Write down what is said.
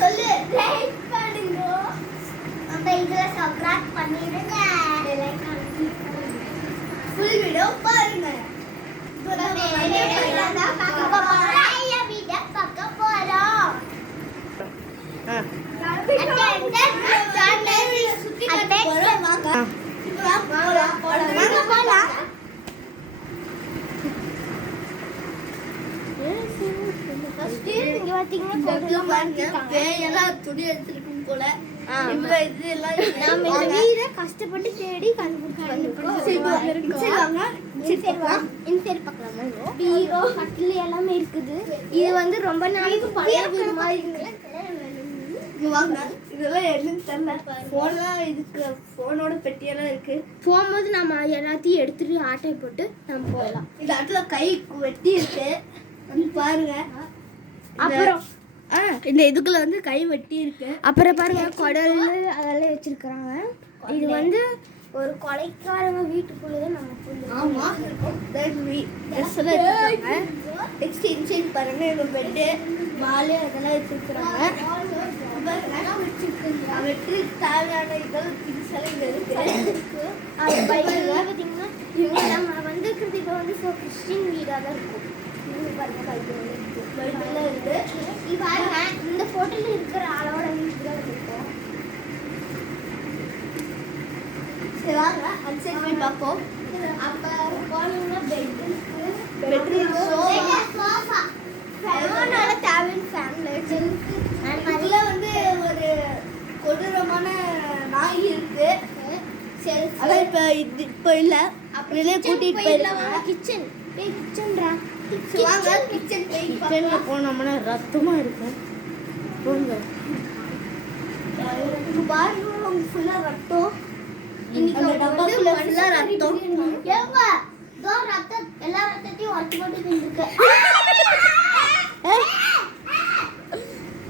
சொல்லு. லைக் பண்ணுங்க. நம்ம இதுல சப்ஸ்கிரைப் பண்ணிடுங்க. லைக் பண்ணுங்க. ஃபுல் வீடியோ பாருங்க. இப்போ நம்ம வீடியோ பார்க்க போறோம். கஷ்டப்பட்டு தேடி பீரோ கட்டில் எல்லாமே இருக்குது. இது வந்து ரொம்ப நாளைக்கு பழைய வீடு மாதிரி இதெல்லாம் என்னன்னு தெரியல. போன்லாம் இதுக்கு போனோட பெட்டியெல்லாம் இருக்கு. போகும்போது நம்ம எல்லாத்தையும் எடுத்துட்டு ஆட்டை போட்டு நம்ம போகலாம். இந்த இடத்துல கை வெட்டி இருக்கு பாருங்க. அப்புறம் இந்த இதுக்குள்ள வந்து கை வெட்டி இருக்கு. அப்புறம் பாருங்க குடல் அதெல்லாம் வச்சிருக்கிறாங்க. இது வந்து ஒரு கொலைக்காரங்க வீட்டுக்குள்ளே நம்ம ஆமா நெக்ஸ்ட் இன்சைட் பாருங்க. இவங்க பெட்டு பால் அதெல்லாம் வச்சிருக்கிறாங்க. வெற்றி தேவையான இதெல்லாம் திங்ஸ் எல்லாம் இங்க இருக்கு. அது பார்த்தீங்கன்னா இவங்க நம்ம வந்துருக்கிறது இப்போ வந்து கிறிஸ்டின் வீடாக தான் இருக்கும். பைபிள்லாம் இருக்கு. இது பாருங்க இந்த ஃபோட்டோல இருக்கிற ஆளோட வீடு தான் இருக்கும். சரி வாங்க அன்சைட் போய் பார்ப்போம். அப்ப போனீங்கன்னா பெட் இருக்கு. பெட்ரூம் சோஃபா ஃபேனோட தேவையான ஃபேன் இருக்கு. இதுல வந்து ஒரு கொடூரமான நாய் இருக்கு. அதான் இப்போ இல்ல அப்படியே கூட்டிட்டு போயிருக்காங்க. கிச்சன் கிச்சன்ரா வாங்க கிச்சன் கிச்சன்ல போனோம்னா ரத்தமா இருக்கும். போங்க பாருங்க ஃபுல்லா ரத்தம். இன்னைக்கு அந்த டப்பாக்குள்ள ஃபுல்லா ரத்தம். ஏங்க தோ ரத்தம் எல்லா ரத்தத்தையும் ஒட்டி போட்டு தின்னுருக்கு.